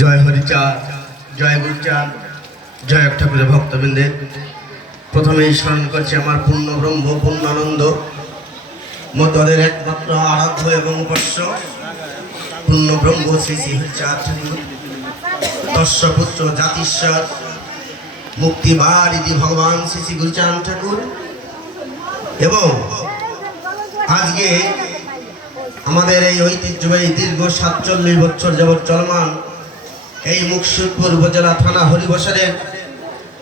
জয় হরিচাঁদ, জয় গুরুচাঁদ, জয় ঠাকুরের ভক্তবৃন্দের প্রথমেই স্মরণ করছি আমার পূর্ণ ব্রহ্ম পূর্ণানন্দ, মতদের একমাত্র আরাধ্য এবং উপাস্য পূর্ণ ব্রহ্ম শ্রী শ্রী হরিচাঁদ ঠাকুর। তস্য পুত্র জাতিশ্বর মুক্তিবারিধি ভগবান শ্রী শ্রী গুরুচাঁদ ঠাকুর। এবং আজকে আমাদের এই ঐতিহ্যবাহী দীর্ঘ সাতচল্লিশ বছর যাবৎ চলমান এই মুকসুদপুর উপজেলা থানা হরিবসরের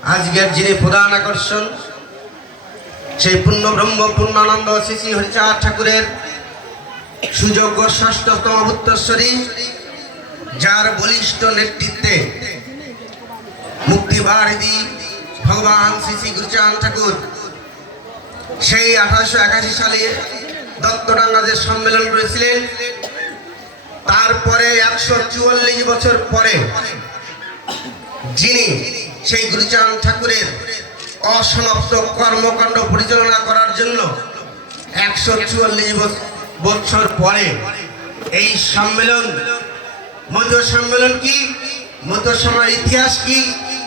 আজকের যিনি প্রধান আকর্ষণ, সেই পূর্ণ ব্রহ্ম পূর্ণানন্দ শ্রী শ্রী হরিচাঁদ ঠাকুরের সুযোগ্য ষষ্ঠতম উত্তরস্বরী যার বলিষ্ঠ নেতৃত্বে মুক্তিবারিধি ভগবান শ্রী শ্রী গুরুচাঁদ ঠাকুর সেই আঠারোশো একাশি সালে দত্তডাঙ্গা যে সম্মেলন করেছিলেন। তারপরে একশো চুয়াল্লিশ বছর পরে যিনি সেই গুরুচাঁদ ঠাকুরের অসমাপ্ত কর্মকাণ্ড পরিচালনা করার জন্য একশো চুয়াল্লিশ বছর পরে এই সম্মেলন, মধ্য সম্মেলন কি? মধ্য সময়ের ইতিহাস কি?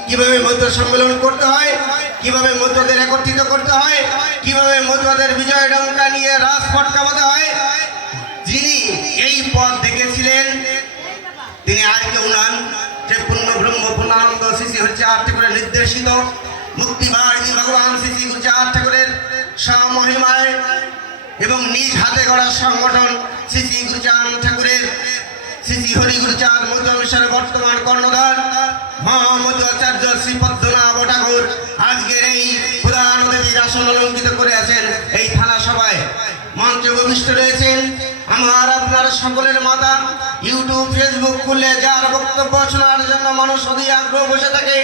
কীভাবে মধ্য সম্মেলন করতে হয়? কীভাবে মধ্যদের একত্রিত করতে হয়? কীভাবে মধ্যদের বিজয় ডঙ্কা নিয়ে রাজপথ কামাতে হয়? যিনি এই পথ দেখেছিলেন, তিনি আর কেউ নন যে পূর্ণ ব্রহ্ম, পূর্ণানন্দ শিশি হচ্ছে আর ঠাকুরের নির্দেশিত মুক্তিবাহিনী ভগবান হচ্ছে আর ঠাকুরের স্বমহিমায় এবং নিজ হাতে গড়া সংগঠন শ্রী গুরুচাঁদ ঠাকুরের শ্রী হরি গুরুচাঁদ মধ্য মিশনের বর্তমান কর্ণধার মহামদ আচার্য শ্রী পদ্মনাভ ঠাকুর। উপবিষ্ট রয়েছেন আমার আপনার সকলের মাতা ইউটিউব ফেসবুক খুললে যার বক্তব্য শোনার জন্য মানুষ অধি আগ্রহ বসে থাকে,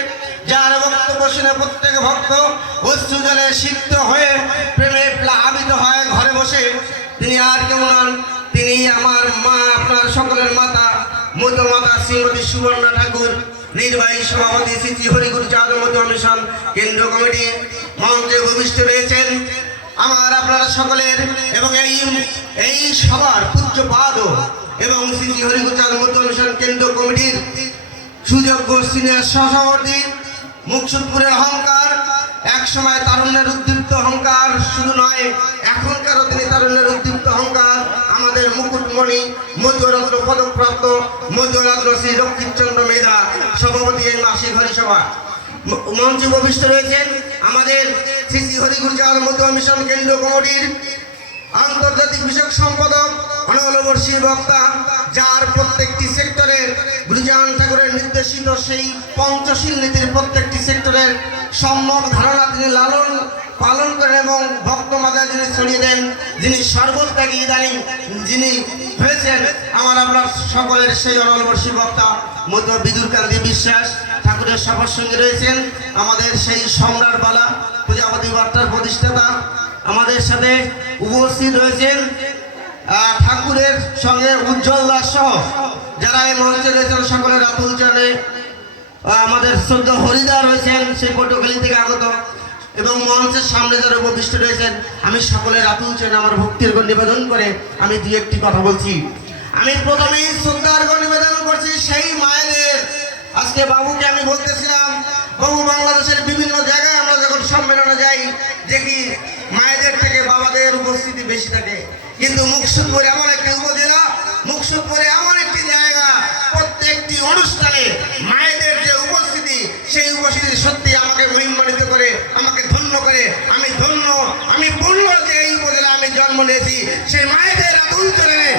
যার বক্তব্য শুনে প্রত্যেক ভক্ত অশ্রু জলে সিদ্ধ হয়ে প্রেমে প্লাবিত হয় ঘরে বসে। তিনি আর কেমন নন, তিনি আমার মা, আপনার সকলের মাতা মধ্য মাতা শ্রীমতী সুবর্ণা ঠাকুর, নির্বাহী সভাপতি শ্রী হরিগুরু চাঁদ মধ্য মিশন কেন্দ্র কমিটি। মঞ্চে ভূমিষ্ঠ রয়েছেন আমার আপনারা সকলের এবং এই এই সবার পূজ্যপাদ এবং শ্রী হরিগুচাঁদ মধ্য মিশন কেন্দ্র কমিটির সুযোগ্য সিনিয়র সহসভাপতি, মুকসুদপুরের অহংকার, এক সময় তারুণ্যের উদ্দীপ্ত অহংকার, শুধু নয় এখনকারও তিনি তারুণ্যের উদ্দীপ্ত অহংকার, আমাদের মুকুটমণি মধ্যরত্ন পদকপ্রাপ্ত মধ্যরত্ন শ্রী রক্ষিতচন্দ্র মেধা, সভাপতি এই মাসিক হরিসভা মঞ্চে উপবিষ্ট রয়েছেন আমাদের শ্রী শ্রী হরিগুরুচাঁদ মধ্য মিশন কেন্দ্র কমিটির আন্তর্জাতিক বিষয়ক সম্পাদক অনলবর্ষী বক্তা, যার প্রত্যেকটি সেক্টরের গুরুজান ঠাকুরের নির্দেশিত সেই পঞ্চশীল নীতির প্রত্যেকটি সেক্টরের সম্যক ধারণা তিনি লালন পালন করেন এবং ভক্ত মাতা যিনি ছড়িয়ে দেন, যিনি সর্বত্যাগী ইদানিং যিনি হয়েছেন, আমার আপনার সকলের সেই অনলবর্ষী বক্তা মধ্য বিদুরকান্তি বিশ্বাস, ঠাকুরের সবার সঙ্গে রয়েছেন আমাদের সেই সম্রাট বালা, প্রজাপতি বার্তার প্রতিষ্ঠাতা, আমাদের সাথে উপস্থিত রয়েছেন ঠাকুরের সঙ্গে উজ্জ্বল দাস সহ যারা এই মঞ্চে রয়েছেন সকলের আতুল জানে আমাদের শ্রদ্ধ হরিদা রয়েছেন, সেই পটুখালী থেকে আগত। এবং মঞ্চের সামনে যারা উপবিষ্ট রয়েছেন, আমি সকলের আতুল চেন আমার ভক্তির নিবেদন করে আমি দু একটি কথা বলছি। আমি প্রথমেই শ্রদ্ধার নিবেদন করছি সেই মায়েদের। আজকে বাবুকে আমি বলতেছিলাম বাবু বাংলাদেশের বিভিন্ন জায়গায় আমরা যখন সম্মেলনে যাই, দেখি মায়েদের থেকে বাবাদের উপস্থিতি বেশি থাকে। কিন্তু মুকসুদপুর এমন একটি উপজেলা, মুকসুদপুরে এমন একটি জায়গা, প্রত্যেকটি অনুষ্ঠানে উপস্থিতি উপস্থিতি সত্যি আমাকে মহিমানিত করে, আমাকে ধন্য করে, আমি ধন্য, আমি পূর্ণ যে এই উপজেলা আমি জন্ম নিয়েছি। সেই মায়েদের আদুল চরণে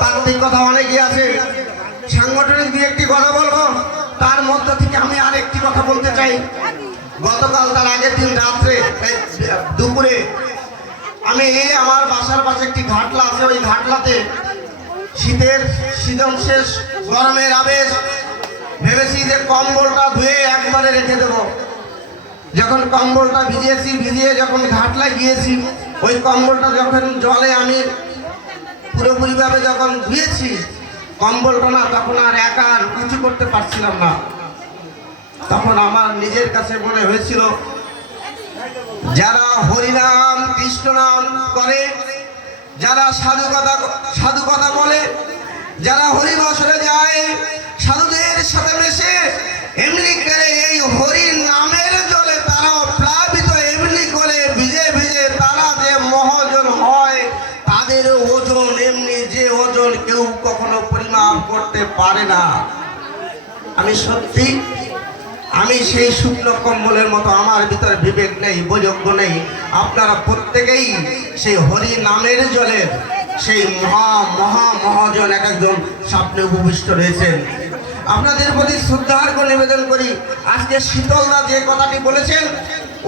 তাত্ত্বিক কথা অনেকই আছে সাংগঠনিক দিয়ে একটি কথা বলব তার মধ্য থেকে আমি আর একটি কথা বলতে চাই গতকাল তার আগের দিন রাত্রে দুপুরে আমি আমার বাসার পাশে একটি ঘাটলা আছে, ওই ঘাটলাতে শীতের সিজন শেষ, গরমের আবেশ। ভেবেছি যে কম্বলটা ধুয়ে একবারে রেখে দেবো। যখন কম্বলটা ভিজিয়েছি, ভিজিয়ে যখন ঘাটলায় গিয়েছি ওই কম্বলটা যখন জলে আমি পুরোপুরিভাবে যখন ধুয়েছি, কম্বলটা না তখন আর একা আর কিছু করতে পারছিলাম না। তখন আমার নিজের কাছে মনে হয়েছিল, যারা হরিনাম কৃষ্ণ নাম করে যারা সাধু কথা সাধু কথা বলে, যারা হরিবসরে যায়, সাধুদের সাথে মেশে, এমনি করে এই হরি নামের জলে তারা প্লাবিত, এমনি করে ভিজে ভিজে তারা যে মহাজন হয়, তাদের ওজন এমনি যে ওজন কেউ কখনো পরিমাপ করতে পারে না। আমি সত্যি আমি সেই শুক্ল কম্বলের মতো আমার ভিতরে বিবেক নেই বৈযোগ্য নেই। আপনারা প্রত্যেকেই সেই হরি নামের জলে সেই মহা মহা, মহাজন এক একজন স্বপ্নে উপবিষ্ট রয়েছেন। আপনাদের প্রতি শ্রদ্ধার করে নিবেদন করি, আজকে শীতলদা যে কথাটি বলেছেন,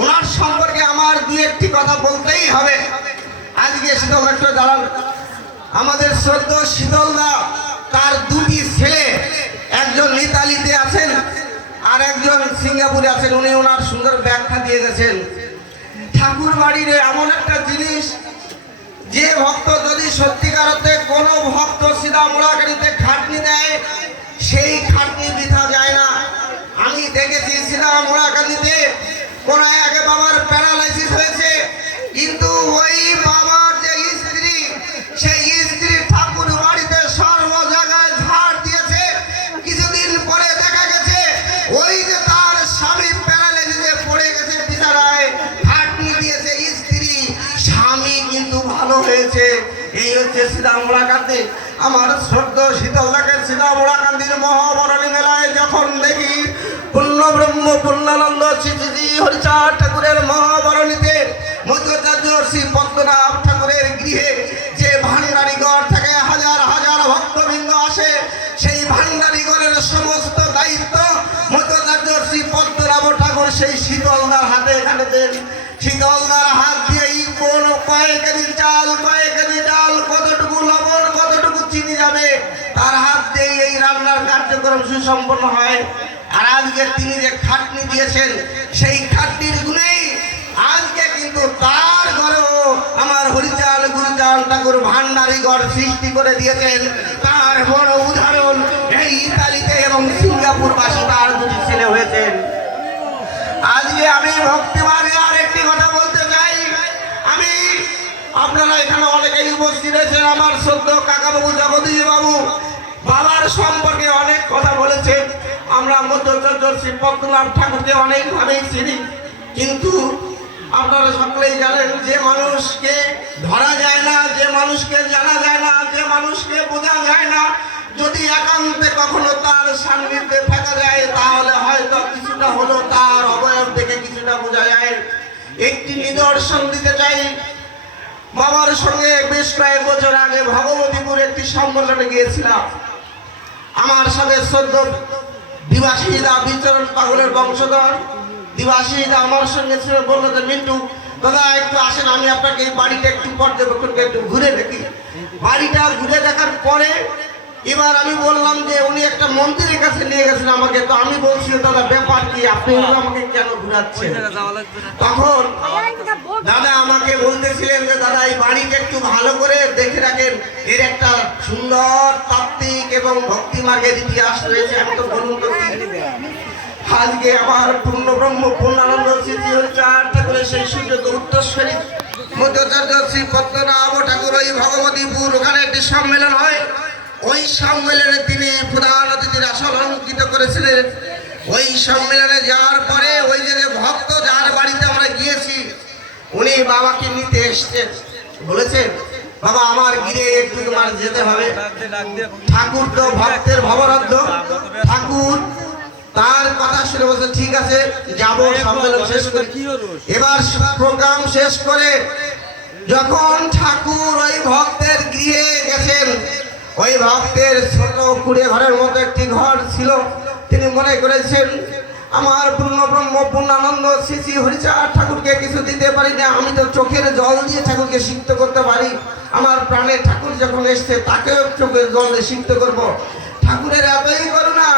ওনার সম্পর্কে আমার দু একটি কথা বলতেই হবে। আজকে শীতল একটু দাঁড়ান। আমাদের শ্রদ্ধ শীতলদা, তার দুটি ছেলে, একজন নিতালিতে আছেন আর সিঙ্গাপুরে আছেন, উনি ওনার সুন্দর ব্যাখ্যা দিয়ে গেছেন। ঠাকুর বাড়ির এমন একটা জিনিস, যে ভক্ত যদি সত্যিকার অর্থে কোনো ভক্ত সিধা মোড়াগাড়িতে খাটনি দেয়, সেই খাটনি বৃথা যায় না। আমি দেখেছি সিধা মোড়াগাড়িতে কোন এক বাবার প্যারালাইসিস হয়েছে, কিন্তু ওই বাবার সীতামোড়াকান্তি আমার শ্রদ্ধ শীতলাকের সীতামোড়াকান্তির মহাবরণী মেলায় যখন দেখি পূর্ণ ব্রহ্ম পূর্ণানন্দ শ্রী হরিচাঁদ ঠাকুরের মহাবরণীতে মধ্যাচার্য শ্রী পদ্মনাভ ঠাকুরের গৃহে যে ভান্ডারীগড় থেকে হাজার হাজার ভক্তবৃন্দ আসে, সেই ভান্ডারীগড়ের সমস্ত দায়িত্ব মধ্যাচার্য শ্রী পদ্মনাভ ঠাকুর সেই শীতলদার হাতে এখানে দেন। শীতলদার হাত দিয়েই কোন কয়েক কেজি চাল কার্যক্রম সুসম্পন্ন হয়। আর আজকে তিনি যে খাটনি দিয়েছেন, সেই খাটনির গুণেই আজকে কিন্তু তার ঘরেও আমার হরিচাল গুরুচাল ঠাকুর ভান্ডারী ঘর সৃষ্টি করে দিয়েছেন। তার বড় উদাহরণ এই ইতালিতে এবং সিঙ্গাপুর বাসী তার দুটি ছেলে হয়েছেন। আজকে আমি ভক্তিমানে আর একটি কথা বলতে চাই। আমি আপনারা এখানে অনেকেই উপস্থিত রয়েছেন আমার সদ্য কাকাবাবু জগদীশ বাবু বাবার সম্পর্কে অনেক কথা বলেছেন আমরা মধ্যচর্য শ্রী পদ্মনাথ ঠাকুরকে অনেকভাবেই চিনি। কিন্তু আপনারা সকলেই জানেন, যে মানুষকে ধরা যায় না, যে মানুষকে জানা যায় না, যে মানুষকে বোঝা যায় না, যদি একান্তে কখনো তার সান্নিধ্যে থাকা যায়, তাহলে হয়তো কিছুটা হলো তার অবয়ব দেখে কিছুটা বোঝা যায়। একটি নিদর্শন দিতে চাই। বাবার সঙ্গে বেশ কয়েক বছর আগে ভগবতীপুর একটি সম্মেলনে গিয়েছিলাম। আমার সাথে সদ্য দিবাসীদা বিচরণ পাগলের বংশধর। দিবাসীদা আমার সঙ্গে ছিল, বলল যে, মিন্টু, দাদা, একটু আসেন, আমি আপনাকে এই বাড়িটা একটু পর্যবেক্ষণ করে একটু ঘুরে দেখি। বাড়িটা ঘুরে দেখার পরে এবার আমি বললাম যে উনি একটা মন্ত্রীর কাছে নিয়ে গেছেন আমাকে তো আমি বলছি দাদা ব্যাপার কি? আপনি আমাকে কেন ঘুরাচ্ছেন? তখন দাদা আমাকে বলতেছিলেন যে দাদা এই বাড়িটা একটু ভালো করে দেখে রাখেন। এর একটা সুন্দর তাত্ত্বিক এবং ভক্তি মার্গের ইতিহাস রয়েছে আমি তো বলুন তো আজকে আমার পূর্ণ ব্রহ্ম পূর্ণানন্দ স্মৃতি চার ঠাকুরের সেই সুযোগ উত্তরস্বরী মধ্যাচার্য শ্রী পদ্মনাভ ঠাকুর ওই ভগবতীপুর ওখানে একটি সম্মেলন হয়। ওই সম্মেলনে তিনি প্রধান অতিথির অলঙ্কৃত করেছিলেন। ওই সম্মেলনে যাওয়ার পরে ওই যে ভক্ত যার বাড়িতে আমরা গিয়েছি, উনি বাবাকে নিতে এসছেন। বলেছেন, বাবা, আমার গিরে একটু তোমার যেতে হবে। ঠাকুর তো ভক্তের ভবরদ্ধ ঠাকুর তার কথা শুনে বলছে, ঠিক আছে, যাব, সম্মেলন শেষ করি। এবার প্রোগ্রাম শেষ করে যখন ঠাকুর ওই ভক্তের গৃহে গেছেন ওই ভক্তের ছোট কুড়ে ঘরের মতো একটি ঘর ছিল। তিনি মনে করেছেন, আমার পূর্ণ ব্রহ্ম, পূর্ণানন্দ শ্রী শ্রী হরিচাঁদ ঠাকুরকে কিছু দিতে পারি না। আমি তো চোখের জল দিয়ে ঠাকুরকে সিক্ত করতে পারি। আমার প্রাণের ঠাকুর যখন এসছে, তাকেও চোখের জল দিয়ে সিক্ত করব। ঠাকুরের এতই করুণা,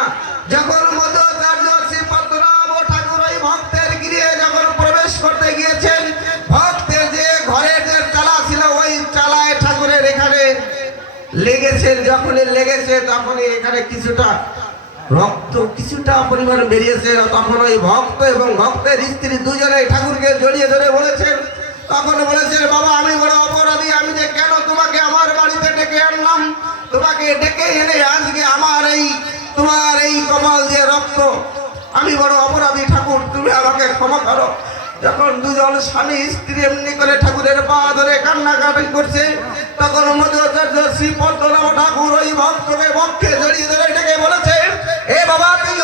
যখন মধ্যাচার্য শ্রী পদ্মনাভ ঠাকুর ওই ভক্তের গৃহে যখন প্রবেশ করতে গিয়েছেন লেগেছে যখনই লেগেছে, তখনই এখানে কিছুটা রক্ত কিছুটা পরিমাণ বেরিয়েছে। তখন ওই ভক্ত এবং ভক্তের স্ত্রী দুজনে ঠাকুরকে জড়িয়ে ধরে বলেছেন, তখন বলেছেন, বাবা, আমি বড় অপরাধী, আমি যে কেন তোমাকে আমার বাড়িতে ডেকে আনলাম? তোমাকে ডেকে এনে আজকে আমার এই, তোমার এই কপাল দিয়ে রক্ত। আমি বড় অপরাধী ঠাকুর, তুমি আমাকে ক্ষমা করো। যখন দুজন স্বামী স্ত্রী এমনি করে ঠাকুরের পা ধরে কান্নাকাটি করছে, তখন মধুচার্য শ্রী ঠাকুর ওই ভক্তকে বক্ষে জড়িয়ে ধরে ডেকে বলেছে, এ বাবা, তুই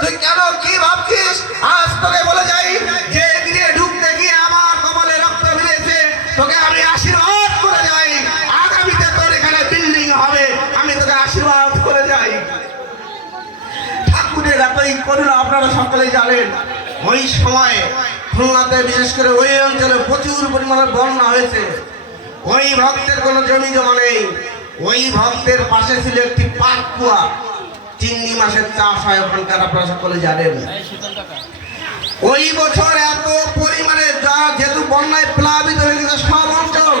তুই কেন কি ভাবছিস? আজ তোকে বলে যাই, যে গৃহে ঢুকতে গিয়ে আমার কমলে রক্ত মিলেছে তোকে আমি আশীর্বাদ করে যাই। আগামীতে তোর এখানে বিল্ডিং হবে, আমি তোকে আশীর্বাদ করে যাই। ঠাকুরের এতই করুণা আপনারা সকলে জানেন। ওই সময় খুলনাতে বিশেষ করে ওই অঞ্চলে প্রচুর পরিমাণে বন্যা হয়েছে। ওই ভক্তের কোনো জমি জমা নেই। ওই ভক্তের পাশে ছিল একটি পাট কুয়া। চিংড়ি মাছের চাষ হয় ওখানকার, আপনারা সকলে জানেন। ওই বছর এত পরিমাণে যা যেহেতু বন্যায় প্লাবিত হয়ে গেছে সব অঞ্চল,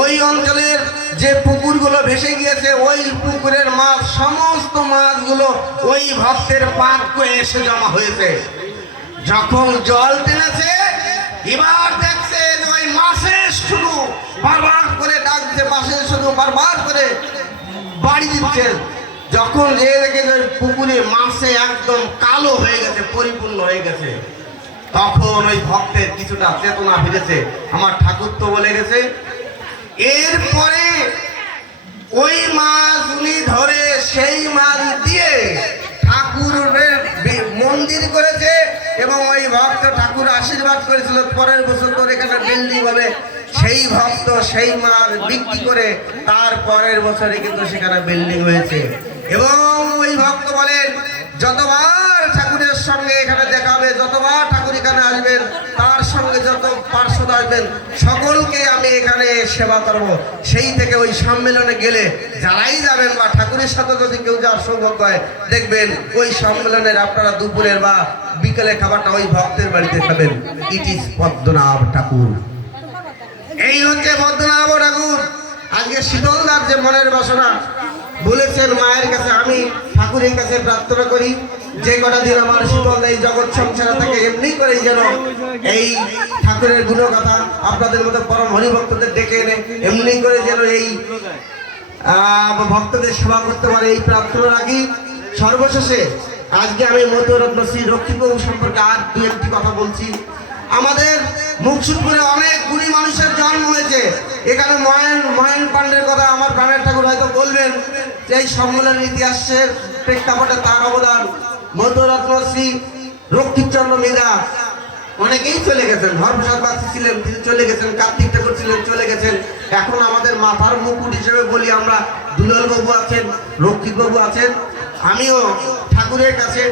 ওই অঞ্চলের যে পুকুরগুলো ভেসে গিয়েছে, ওই পুকুরের মাছ, সমস্ত মাছগুলো ওই ভক্তের পাক করে এসে জমা হয়েছে। যখন জল টেনেছে, এবার দেখছে যে ওই মাছের শুধু বারবার করে ডাকছে মাছের শুধু বারবার করে বাড়ি দিচ্ছে যখন যে দেখে যে পুকুরে মাছে একদম কালো হয়ে গেছে, পরিপূর্ণ হয়ে গেছে, তখন ওই ভক্তের কিছুটা চেতনা ফিরেছে। আমার ঠাকুর তো বলে গেছে, এরপরে ওই মাছ উনি ধরে সেই মাছ দিয়ে ঠাকুরের মন্দির করেছে এবং ওই ভক্ত ঠাকুর আশীর্বাদ করেছিল। পরের বছর তোর এখানে বিল্ডিং হবে। সেই ভক্ত, সেই মাল বিক্রি করে তার পরের বছরে কিন্তু সেখানে বিল্ডিং হয়েছে। এবং ওই ভক্ত বলেন, যতবার ঠাকুরের সঙ্গে এখানে দেখা হবে, যতবার ঠাকুর এখানে আসবেন আসবেন সকলকে আমি এখানে সেবা করব। সেই থেকে ওই সম্মেলনে গেলে যারাই যাবেন বা ঠাকুরের সাথে যদি কেউ যাওয়ার সৌভাগ্য হয়, দেখবেন ওই সম্মেলনের আপনারা দুপুরের বা বিকেলে খাবারটা ওই ভক্তের বাড়িতে খাবেন। It is Padmanabha Thakur. এই হচ্ছে পদ্মনাভ ঠাকুর। আজকে শীতলদার যে মনের বাসনা বলেছেন মায়ের কাছে আমি ঠাকুরের কাছে প্রার্থনা করি, যে কটা দিন আমার শীতল এই জগৎ সংসারে থাকে, এমনি করেই যেন এই ঠাকুরের গুণকথা আপনাদের মতো পরম হরিভক্তদের ডেকে এনে এমনি করে যেন এই ভক্তদের সেবা করতে পারে, এই প্রার্থনা রাখি। সর্বশেষে আজকে আমি মধ্যরত্ন শ্রী রক্ষীবাবু সম্পর্কে আর দু একটি কথা বলছি। আমাদের মুকসুদপুরে অনেক গুণী মানুষের জন্ম হয়েছে। এখানে মহেন মহেন পাণ্ডের কথা আমার প্রাণের ঠাকুর হয়তো বলবেন যে এই সম্মেলনের ইতিহাসের প্রেক্ষাপটে তার অবদান। মধ্যরত্ন শ্রী রক্ষিতচন্দ্র মীরা। অনেকেই চলে গেছেন, হরপ্রসাদ বাসী ছিলেন, তিনি চলে গেছেন, কার্তিক ঠাকুর ছিলেন, চলে গেছেন। এখন আমাদের মাথার মুকুট হিসেবে বলি আমরা দুলাল বাবু আছেন, রক্ষিত বাবু আছেন। আমিও ঠাকুরের কাছে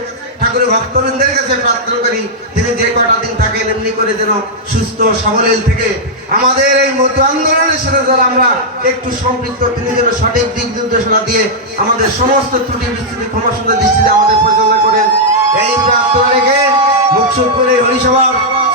ঠাকুরের ভক্তবৃন্দের কাছে প্রার্থনা করি, তিনি যে কটা দিন থাকেন, এমনি করে যেন সুস্থ, সবলীল থেকে আমাদের এই মতো আন্দোলনের সাথে যারা আমরা একটু সম্পৃক্ত, তিনি যেন সঠিক দিক নির্দেশনা দিয়ে আমাদের সমস্ত ত্রুটি, বিস্তৃতি ক্ষমা দৃষ্টিতে আমাদের পরিচালনা করেন। এই প্রার্থনা রেখে মুখ করে হরিসভার